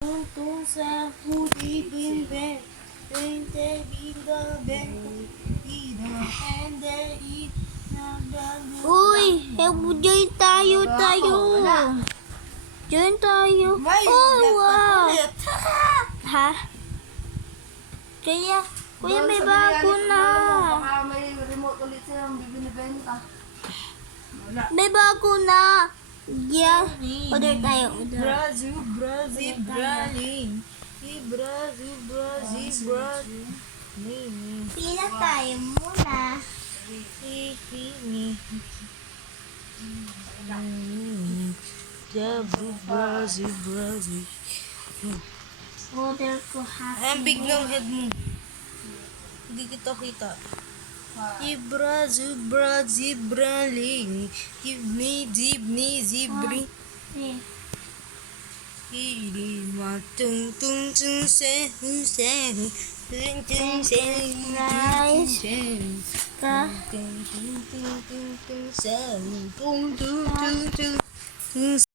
Tung sa hudi bin ben, ben de bida ben, bida and de eat na Uy, join tayo. Join tayo. Oh, wow. Ha? Kuya, may bago na. Baka may remote ulit silang binibenta. May bago na. Yeah. Order tayo. Brazil, Brazil, Brazil. Brazil, Brazil, Brazil. Pila tayo muna. Brazil, Brazil. Order ko happy. Ang big ng head mo. Hindi kita kita. Brazil, Brazil, Brazil. Give me, zibri. Tung tung tung se tung tung se Rice. Ka. tung tung tung tung tung tung tung tung